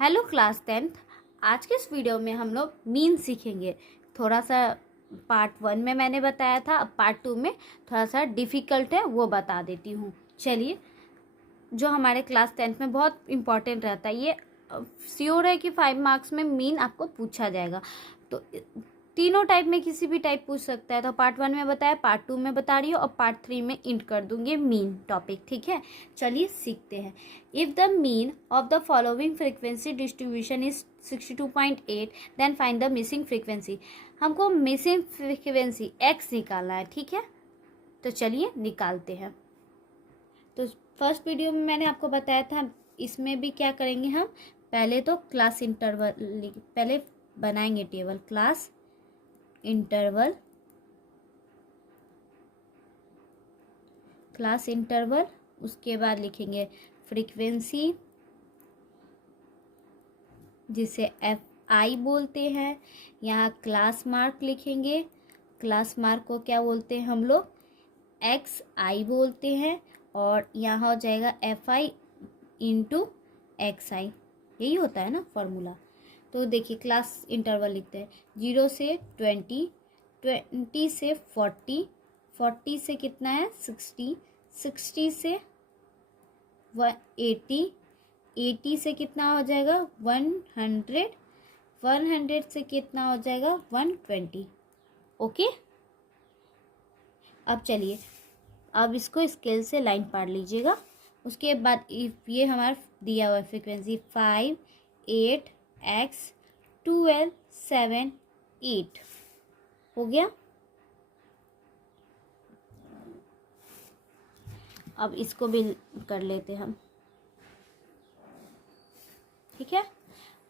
Hello class 10th। आज के इस वीडियो में हम लोग मीन सीखेंगे। थोड़ा सा पार्ट 1 में मैंने बताया था, अब पार्ट 2 में थोड़ा सा डिफ़िकल्ट है, वो बता देती हूँ। चलिए, जो हमारे क्लास 10th में बहुत इम्पॉर्टेंट रहता है, ये श्योर है कि 5 मार्क्स में मीन आपको पूछा जाएगा। तो तीनों टाइप में किसी भी टाइप पूछ सकता है। तो पार्ट 1 में बताया, पार्ट 2 में बता रही हूँ और पार्ट 3 में इंट कर दूंगी मीन टॉपिक। ठीक है, चलिए सीखते हैं। If the mean of the following frequency distribution is 62.8 then find the missing frequency. हमको मिसिंग फ्रीक्वेंसी एक्स निकालना है। ठीक है, तो चलिए निकालते हैं। तो फर्स्ट वीडियो में मैंने आपको बताया था, इसमें भी क्या करेंगे हम, पहले तो क्लास इंटरवल पहले बनाएंगे table, class interval, class interval, उसके बाद लिखेंगे फ्रीक्वेंसी जिसे एफ आई बोलते हैं। यहाँ क्लास मार्क लिखेंगे, क्लास मार्क को क्या बोलते हैं हम लोग, एक्स आई बोलते हैं। और यहाँ हो जाएगा एफ आई इंटू एक्स आई, यही होता है ना फॉर्मूला। तो देखिए क्लास इंटरवल लिखते हैं 0 से 20, 20 से 40, 40 से कितना है 60, 60 से 80, 80 से कितना हो जाएगा 100, 100 से कितना हो जाएगा 120। ओके, अब चलिए, अब इसको स्केल से लाइन पार लीजिएगा। उसके बाद ये हमारा दिया हुआ फ्रीक्वेंसी 5, 8, x 12, 7, 8 हो गया। अब इसको भी कर लेते हम। ठीक है,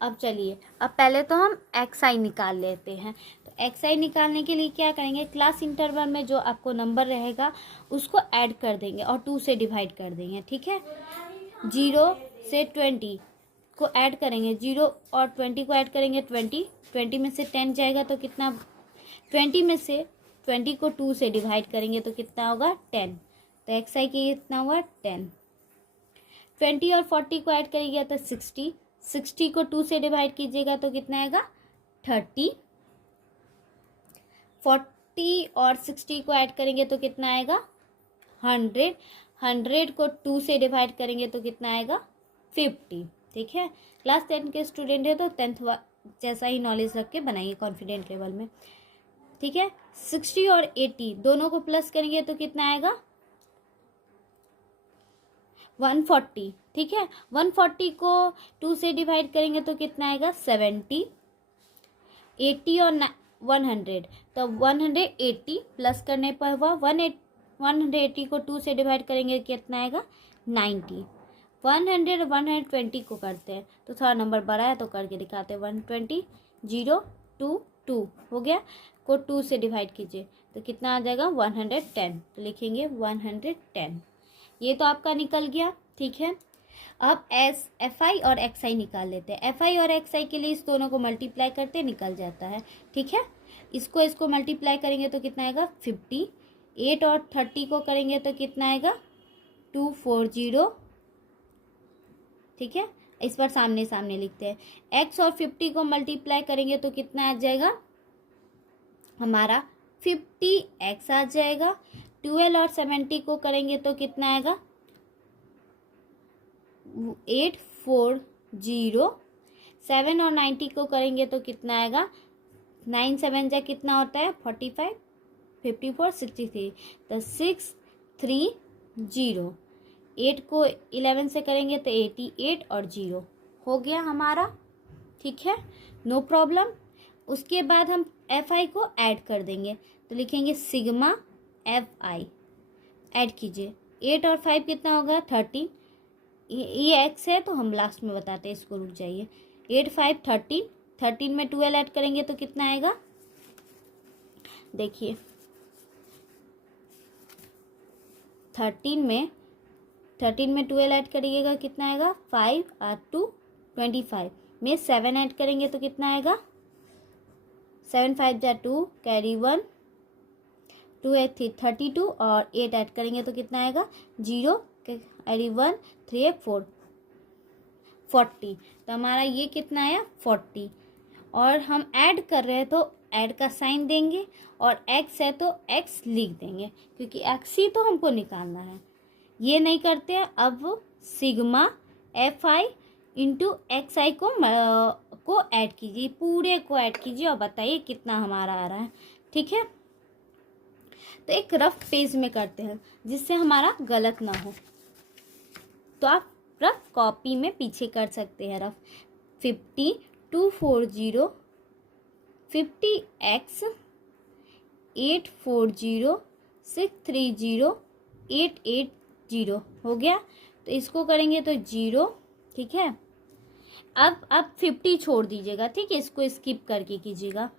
अब चलिए, अब पहले तो हम एक्स आई निकाल लेते हैं। तो एक्स आई निकालने के लिए क्या करेंगे, क्लास इंटरवल में जो आपको नंबर रहेगा उसको ऐड कर देंगे और 2 से डिवाइड कर देंगे। ठीक है, 0 से 20 को ऐड करेंगे, 0 और 20 को ऐड करेंगे 20, 20 में से 10 जाएगा तो कितना, 20 में से 20 को 2 से डिवाइड करेंगे तो कितना होगा 10। तो एक्स आई के कितना हुआ 10। 20 और 40 को ऐड करिएगा तो 60, 60 को 2 से डिवाइड कीजिएगा तो कितना आएगा 30। 40 और 60 को ऐड करेंगे तो कितना आएगा 100, 100 को 2 से डिवाइड करेंगे तो कितना आएगा 50। ठीक है, क्लास 10 के स्टूडेंट है तो 10th जैसा ही नॉलेज रख के बनाइए कॉन्फिडेंट लेवल में। ठीक है, 60 और 80 दोनों को प्लस करेंगे तो कितना आएगा 140। ठीक है, 140 को 2 से डिवाइड करेंगे तो कितना आएगा 70। 80 और 100 तो 180 प्लस करने पर हुआ 180 को 2 से डिवाइड करेंगे कितना आएगा 90। 100 120 को करते हैं तो थोड़ा नंबर बड़ा है तो करके दिखाते हैं। 120, 0, 2, 2 हो गया, को 2 से डिवाइड कीजिए तो कितना आ जाएगा 110। तो लिखेंगे 110। ये तो आपका निकल गया। ठीक है, अब एफ आई और एक्स आई निकाल लेते हैं। एफ आई और एक्स आई के लिए इस दोनों को मल्टीप्लाई करते निकल जाता है। ठीक है, इसको मल्टीप्लाई करेंगे तो कितना आएगा 50। 8 और 30 को करेंगे तो कितना आएगा 240। ठीक है, इस बार सामने सामने लिखते हैं। एक्स और 50 को मल्टीप्लाई करेंगे तो कितना आ जाएगा हमारा 50x आ जाएगा। 12 और 70 को करेंगे तो कितना आएगा 840। 7 और 90 को करेंगे तो कितना आएगा 9 7 जा कितना होता है 45, 54, 63 तो 630। 8 को 11 से करेंगे तो 88 और 0 हो गया हमारा। ठीक है, नो प्रॉब्लम। उसके बाद हम एफ आई को ऐड कर देंगे तो लिखेंगे सिग्मा एफ आई, ऐड कीजिए। 8 और 5 कितना होगा 13। ये एक्स है तो हम लास्ट में बताते हैं, इसको रुक जाइए। 8 5 13, 13 में 12 ऐड करेंगे तो कितना आएगा, देखिए 13 में 12 ऐड करिएगा कितना आएगा 5 और 2 25 में 7 ऐड करेंगे तो कितना आएगा 7 5 जा 2 कैरी 1, 2 8 32 और 8 ऐड करेंगे तो कितना आएगा 0 कैरी 1, 3 4 40, तो हमारा ये कितना आया 40। और हम ऐड कर रहे हैं तो ऐड का साइन देंगे, और x है तो x लिख देंगे, क्योंकि x ही तो हमको निकालना है। ये नहीं करते हैं। अब सिग्मा fi इंटू एक्स आई को ऐड कीजिए, पूरे को ऐड कीजिए और बताइए कितना हमारा आ रहा है। ठीक है, तो एक रफ पेज में करते हैं जिससे हमारा गलत ना हो। तो आप रफ कॉपी में पीछे कर सकते हैं रफ। 50 240 50x 840 630 880 हो गया। तो इसको करेंगे तो 0। ठीक है, अब 50 छोड़ दीजिएगा। ठीक है, इसको स्किप करके कीजिएगा।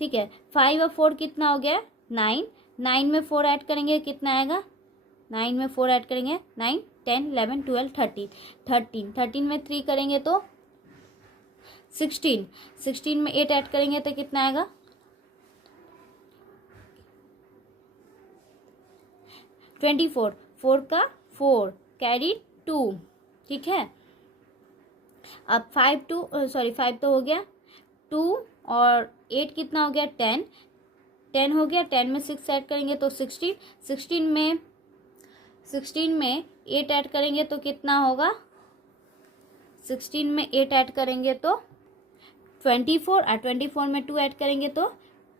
ठीक है, 5 और 4 कितना हो गया 9। 9 में 4 ऐड करेंगे कितना आएगा, 9 में 4 ऐड करेंगे 9 10 11 12 13 13 में 3 करेंगे तो 16 16 में 8 ऐड करेंगे तो कितना आएगा 24 4 का 4 कैरी 2। ठीक है, अब 5 तो हो गया 2 और 8 कितना हो गया 10 10 हो गया। 10 में 6 ऐड करेंगे तो 16 16 में 8 ऐड करेंगे तो कितना होगा 16 में 8 ऐड करेंगे तो 24 और 24 में 2 ऐड करेंगे तो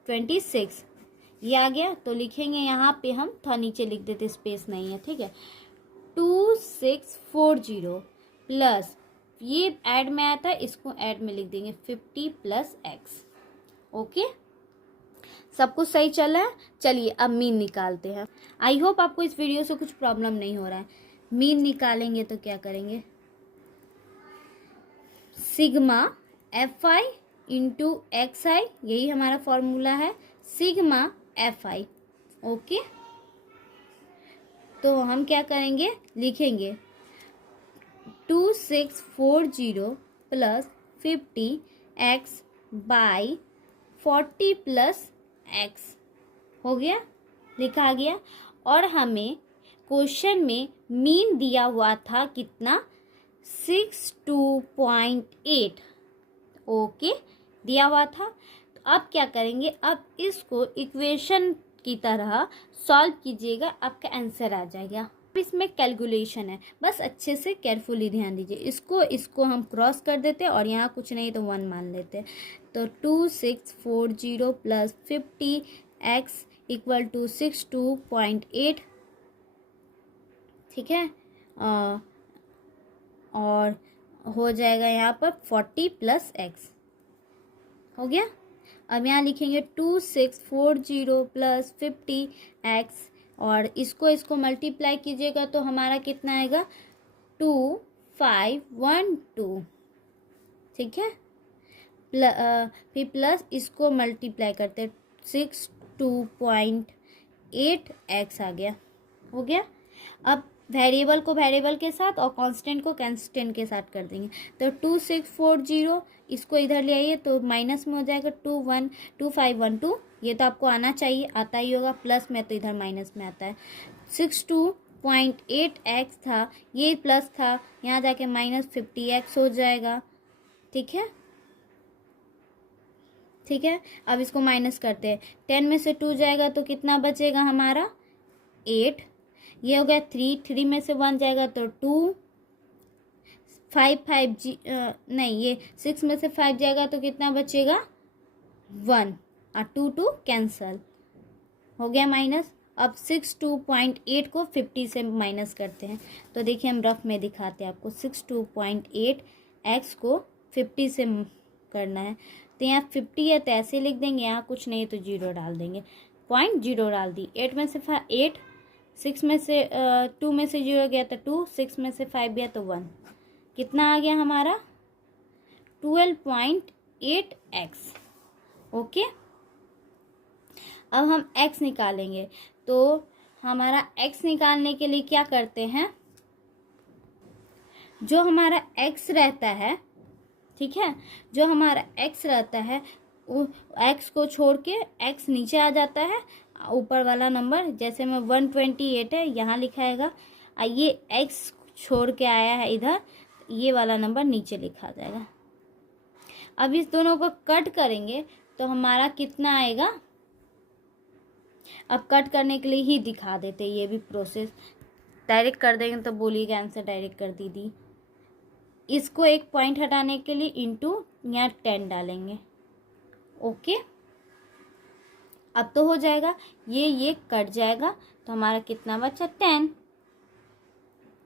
26। ये आ गया। तो लिखेंगे यहाँ पे हम, थोड़ा नीचे लिख देते, स्पेस नहीं है। ठीक है, 2640 प्लस ये ऐड में आया था, इसको ऐड में लिख देंगे 50 प्लस x। ओके, सब कुछ सही चल रहा है। चलिए अब मीन निकालते हैं। आई होप आपको इस वीडियो से कुछ प्रॉब्लम नहीं हो रहा है। मीन निकालेंगे तो क्या करेंगे, सिग्मा fi इंटू एक्स आई, यही हमारा फॉर्मूला है, सिग्मा fi। ओके, तो हम क्या करेंगे, लिखेंगे 2640 plus 50x by 40 plus x हो गया, लिखा गया। और हमें क्वेश्चन में मीन दिया हुआ था कितना 62.8। ओके, दिया हुआ था। तो अब क्या करेंगे, अब इसको इक्वेशन की तरह सॉल्व कीजिएगा, आपका आंसर आ जाएगा। अब इसमें कैलकुलेशन है, बस अच्छे से केयरफुली ध्यान दीजिए। इसको हम क्रॉस कर देते हैं और यहाँ कुछ नहीं तो 1 मान लेते हैं। तो 2640 प्लस 50x इक्वल टू 62.8। ठीक है, और हो जाएगा यहाँ पर 40 प्लस x हो गया। अब यहाँ लिखेंगे 2640 प्लस 50x और इसको मल्टीप्लाई कीजिएगा तो हमारा कितना आएगा 2512। ठीक है, फिर प्लस इसको मल्टीप्लाई करते हैं 62.8x आ गया, हो गया। अब वेरिएबल को वेरिएबल के साथ और कांस्टेंट को कांस्टेंट के साथ कर देंगे। तो 2640 इसको इधर ले आइए तो माइनस में हो जाएगा 2512। ये तो आपको आना चाहिए, आता ही होगा, प्लस में तो इधर माइनस में आता है। 62.8x था, ये प्लस था, यहाँ जाके माइनस 50x हो जाएगा। ठीक है, ठीक है, अब इसको माइनस करते हैं। 10 में से 2 जाएगा तो कितना बचेगा हमारा 8। ये हो गया 3 में से 1 जाएगा तो 2 5 नहीं, ये 6 में से 5 जाएगा तो कितना बचेगा 1 और 2 कैंसल हो गया माइनस। अब 62.8 को 50 से माइनस करते हैं। तो देखिए हम रफ में दिखाते हैं आपको। 62.8 x को 50 से करना है, तो यहाँ 50 है तो ऐसे लिख देंगे, यहाँ कुछ नहीं तो 0 डाल देंगे, 0.0 डाल दी। 8 में से 8, 6 में से 2 में से 0 गया तो 2, 6 में से 5 गया तो 1, कितना आ गया हमारा 12.8x। ओके, अब हम x निकालेंगे। तो हमारा x निकालने के लिए क्या करते हैं, जो हमारा x रहता है, ठीक है, जो हमारा x रहता है वो x को छोड़ के x नीचे आ जाता है, ऊपर वाला नंबर जैसे में 128 है यहाँ लिखाएगा, ये x छोड़ के आया है इधर, ये वाला नंबर नीचे लिखा जाएगा। अब इस दोनों को कट करेंगे तो हमारा कितना आएगा। अब कट करने के लिए ही दिखा देते, ये भी प्रोसेस डायरेक्ट कर देंगे तो बोलिएगा आंसर डायरेक्ट कर दीदी। इसको एक पॉइंट हटाने के लिए इंटू यहाँ 10 डालेंगे। ओके, अब तो हो जाएगा, ये कट जाएगा तो हमारा कितना बचा 10।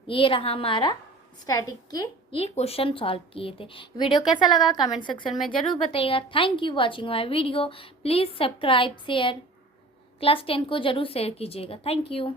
ये रहा हमारा स्टैटिक के ये क्वेश्चन सॉल्व किए थे। वीडियो कैसा लगा कमेंट सेक्शन में ज़रूर बताइएगा। Thank you watching my video. Please subscribe share, class 10 को ज़रूर शेयर कीजिएगा। Thank you.